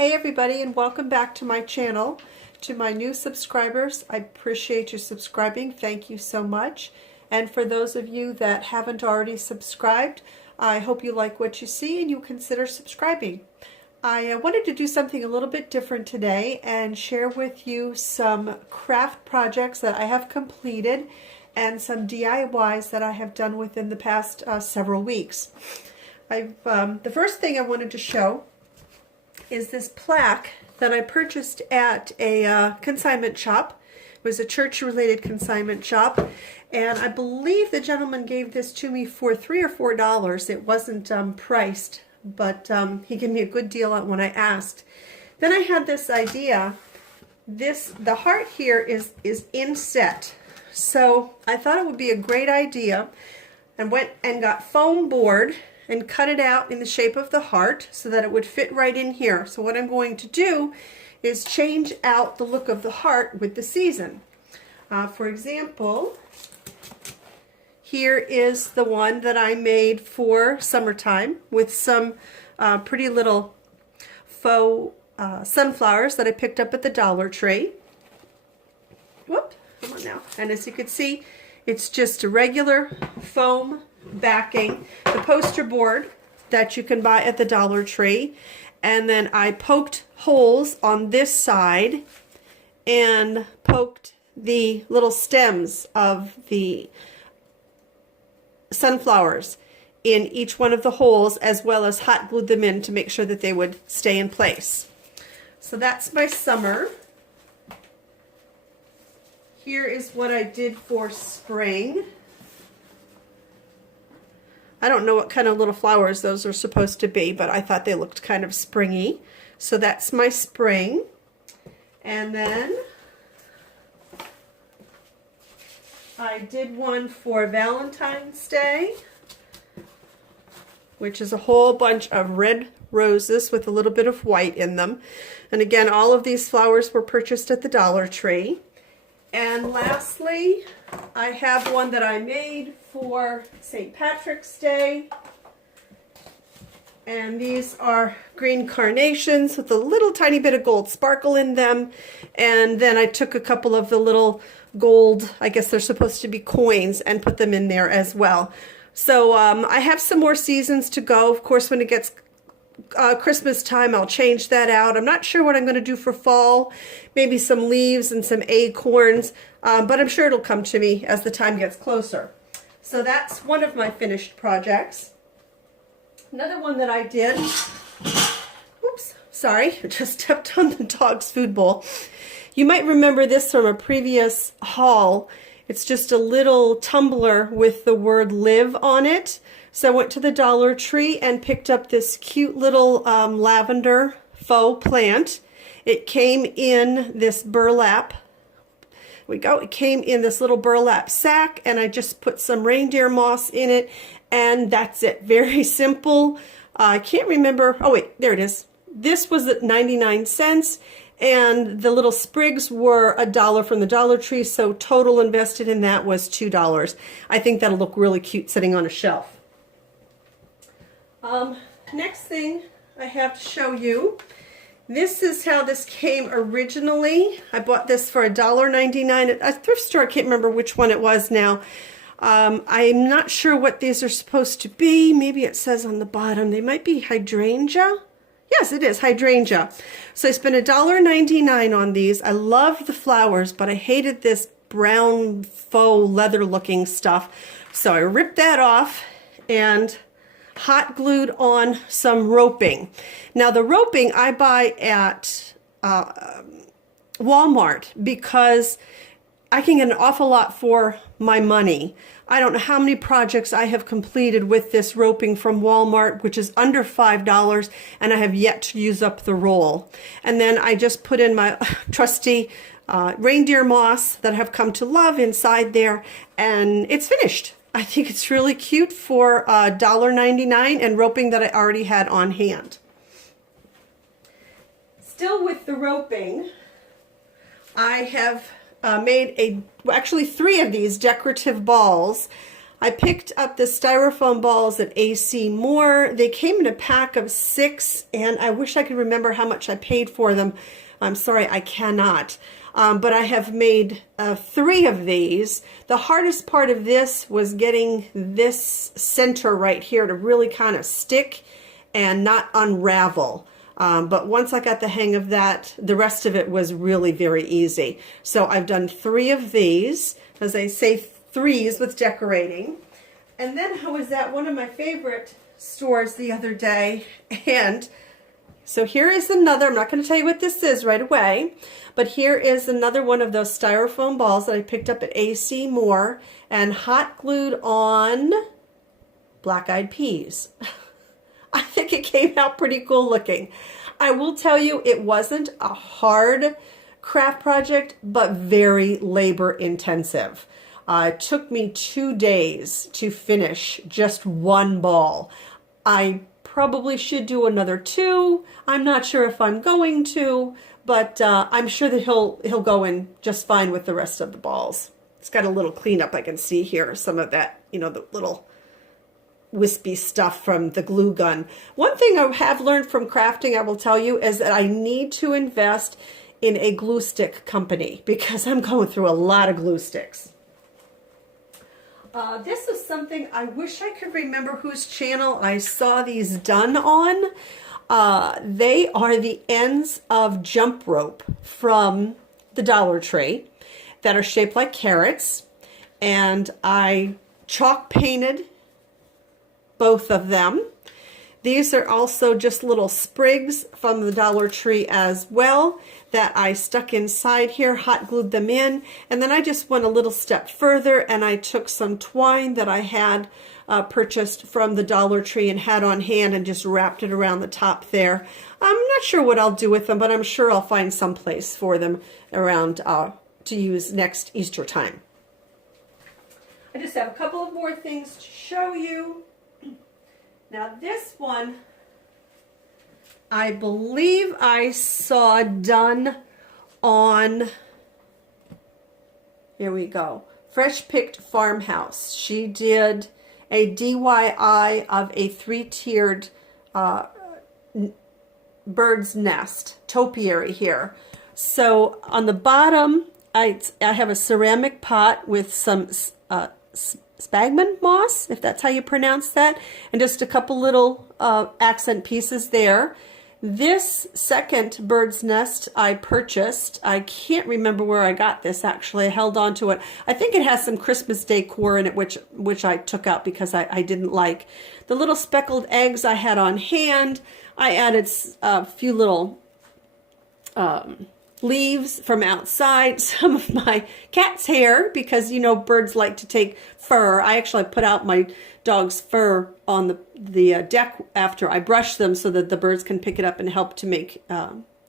Hey everybody, and welcome back to my channel. To my new subscribers, I appreciate you subscribing. Thank you so much. And for those of you that haven't already subscribed, I hope you like what you see and you consider subscribing. I wanted to do something a little bit different today and share with you some craft projects that I have completed and some DIYs that I have done within the past several weeks. The first thing I wanted to show is this plaque that I purchased at a consignment shop. It was a church-related consignment shop, and I believe the gentleman gave this to me for $3 or $4. It wasn't priced, but he gave me a good deal on when I asked. Then I had this idea. The heart here is inset, so I thought it would be a great idea, and went and got foam board and cut it out in the shape of the heart so that it would fit right in here. So what I'm going to do is change out the look of the heart with the season. For example, here is the one that I made for summertime with some pretty little faux sunflowers that I picked up at the Dollar Tree. Whoop, come on now. And as you can see, it's just a regular foam backing, the poster board that you can buy at the Dollar Tree, and then I poked holes on this side and poked the little stems of the sunflowers in each one of the holes, as well as hot glued them in to make sure that they would stay in place. So that's my summer. Here is what I did for spring. I don't know what kind of little flowers those are supposed to be, but I thought they looked kind of springy. So that's my spring. And then I did one for Valentine's Day, which is a whole bunch of red roses with a little bit of white in them. And again, all of these flowers were purchased at the Dollar Tree. And lastly, I have one that I made for St. Patrick's Day. And these are green carnations with a little tiny bit of gold sparkle in them. And then I took a couple of the little gold, I guess they're supposed to be coins, and put them in there as well. So I have some more seasons to go. Of course, when it gets Christmas time, I'll change that out. I'm not sure what I'm going to do for fall. Maybe some leaves and some acorns, but I'm sure it'll come to me as the time gets closer. So that's one of my finished projects. Another one that I did, oops, sorry, I just stepped on the dog's food bowl. You might remember this from a previous haul. It's just a little tumbler with the word live on it. So I went to the Dollar Tree and picked up this cute little lavender faux plant. It came in this burlap. There we go. It came in this little burlap sack, and I just put some reindeer moss in it, and that's it. Very simple. I can't remember. Oh wait, there it is. This was at 99 cents, and the little sprigs were $1 from the Dollar Tree, so total invested in that was $2. I think that'll look really cute sitting on a shelf. Next thing I have to show you, this is how this came originally. I bought this for $1.99 at a thrift store. I can't remember which one it was now. I'm not sure what these are supposed to be. Maybe it says on the bottom. They might be hydrangea. Yes, it is hydrangea. So I spent $1.99 on these. I loved the flowers, but I hated this brown faux leather looking stuff. So I ripped that off and hot glued on some roping. Now the roping I buy at Walmart because I can get an awful lot for my money. I don't know how many projects I have completed with this roping from Walmart, which is under $5, and I have yet to use up the roll. And then I just put in my trusty reindeer moss that I have come to love inside there, and it's finished. I think it's really cute for $1.99 and roping that I already had on hand. Still with the roping, I have made actually 3 of these decorative balls. I picked up the styrofoam balls at AC Moore. They came in a pack of 6, and I wish I could remember how much I paid for them. I'm sorry, I cannot. But I have made 3 of these. The hardest part of this was getting this center right here to really kind of stick and not unravel. But once I got the hang of that, the rest of it was really very easy. So I've done 3 of these, as I say, 3s with decorating. And then I was at one of my favorite stores the other day, and so here is another, I'm not going to tell you what this is right away, but here is another one of those styrofoam balls that I picked up at AC Moore and hot glued on black-eyed peas. I think it came out pretty cool looking. I will tell you, it wasn't a hard craft project, but very labor intensive. It took me 2 days to finish just one ball. I probably should do another 2. I'm not sure if I'm going to, but I'm sure that he'll go in just fine with the rest of the balls. It's got a little cleanup I can see here, some of that, you know, the little wispy stuff from the glue gun. One thing I have learned from crafting, I will tell you, is that I need to invest in a glue stick company because I'm going through a lot of glue sticks. This is something I wish I could remember whose channel I saw these done on. They are the ends of jump rope from the Dollar Tree that are shaped like carrots, and I chalk painted both of them. These are also just little sprigs from the Dollar Tree as well that I stuck inside here, hot glued them in, and then I just went a little step further and I took some twine that I had purchased from the Dollar Tree and had on hand and just wrapped it around the top there. I'm not sure what I'll do with them, but I'm sure I'll find some place for them around to use next Easter time. I just have a couple of more things to show you. Now this one, I believe I saw done on, here we go, Fresh Picked Farmhouse. She did a DIY of a 3-tiered bird's nest, topiary here. So on the bottom, I have a ceramic pot with some sphagnum moss, if that's how you pronounce that, and just a couple little accent pieces there. This second bird's nest I purchased. I can't remember where I got this actually. I held on to it. I think it has some Christmas decor in it, which I took out because I didn't like. The little speckled eggs I had on hand. I added a few little leaves from outside, some of my cat's hair, because you know birds like to take fur. I actually put out my dog's fur on the deck after I brush them so that the birds can pick it up and help to make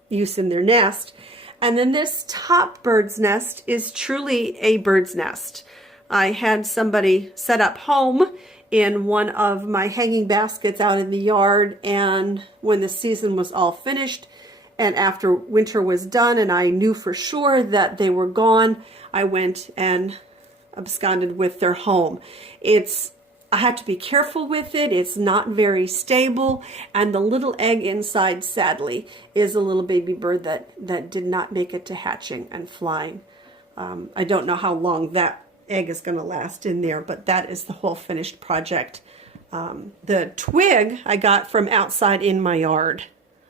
use in their nest. And then this top bird's nest is truly a bird's nest. I had somebody set up home in one of my hanging baskets out in the yard, and when the season was all finished, and after winter was done and I knew for sure that they were gone, I went and absconded with their home. I have to be careful with it. It's not very stable, and the little egg inside, sadly, is a little baby bird that did not make it to hatching and flying. I don't know how long that egg is going to last in there, but that is the whole finished project. The twig I got from outside in my yard.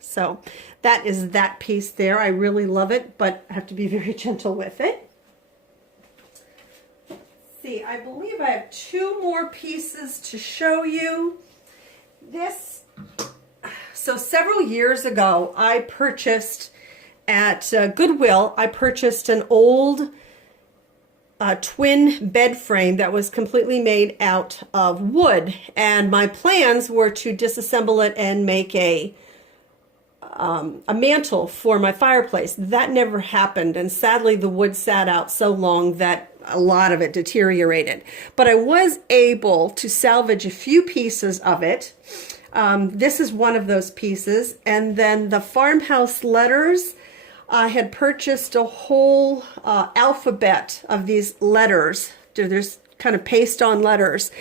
So that is that piece there. I really love it, but I have to be very gentle with it. Let's see, I believe I have 2 more pieces to show you. So several years ago, I purchased at Goodwill, I purchased an old twin bed frame that was completely made out of wood. And my plans were to disassemble it and make a mantle for my fireplace. That never happened, and sadly the wood sat out so long that a lot of it deteriorated. But I was able to salvage a few pieces of it. This is one of those pieces, and then the farmhouse letters, I had purchased a whole alphabet of these letters. There's kind of paste on letters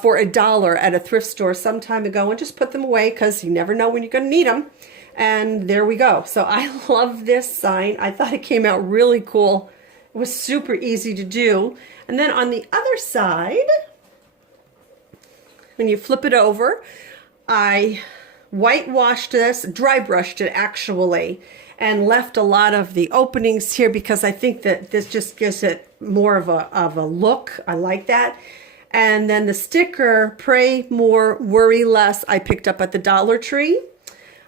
for $1 at a thrift store some time ago, and just put them away because you never know when you're going to need them. And there we go. So I love this sign. I thought it came out really cool. It was super easy to do. And then on the other side, when you flip it over, I whitewashed this, dry brushed it actually, and left a lot of the openings here because I think that this just gives it more of a look. I like that. And then the sticker, Pray More, Worry Less, I picked up at the Dollar Tree.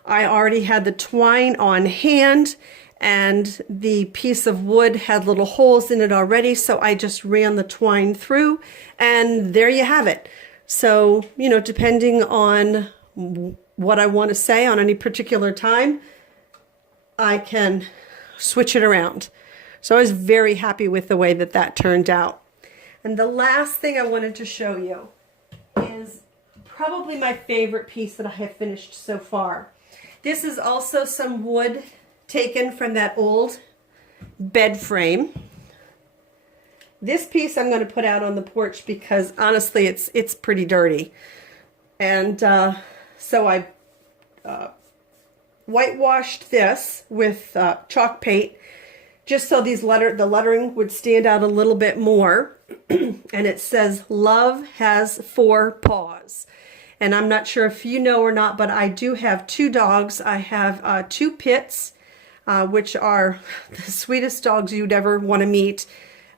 I already had the twine on hand, and the piece of wood had little holes in it already, so I just ran the twine through, and there you have it. So, you know, depending on what I want to say on any particular time, I can switch it around. So I was very happy with the way that that turned out. And the last thing I wanted to show you is probably my favorite piece that I have finished so far. This is also some wood taken from that old bed frame. This piece I'm going to put out on the porch because honestly it's pretty dirty. And so I whitewashed this with chalk paint just so the lettering would stand out a little bit more. And it says, "Love has 4 paws." And I'm not sure if you know or not, but I do have 2 dogs. I have 2 pits, which are the sweetest dogs you'd ever want to meet,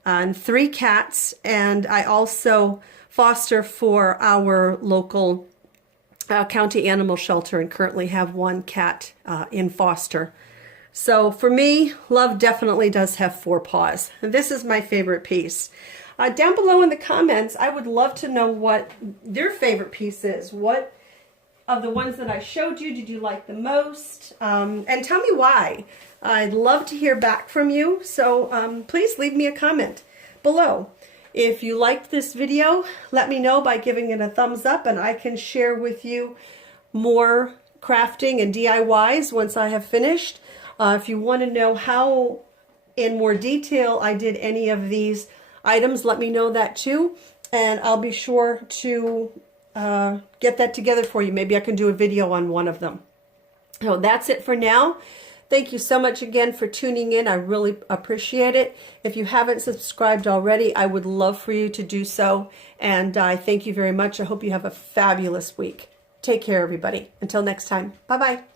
and 3 cats. And I also foster for our local county animal shelter and currently have 1 cat in foster. So for me, love definitely does have 4 paws. And this is my favorite piece. Down below in the comments, I would love to know what your favorite piece is. What of the ones that I showed you did you like the most? And tell me why. I'd love to hear back from you. So please leave me a comment below. If you liked this video, let me know by giving it a thumbs up, and I can share with you more crafting and DIYs once I have finished. If you want to know how in more detail I did any of these items, let me know that too, and I'll be sure to get that together for you. Maybe I can do a video on one of them. So that's it for now. Thank you so much again for tuning in. I really appreciate it. If you haven't subscribed already, I would love for you to do so, and I thank you very much. I hope you have a fabulous week. Take care, everybody. Until next time. Bye-bye.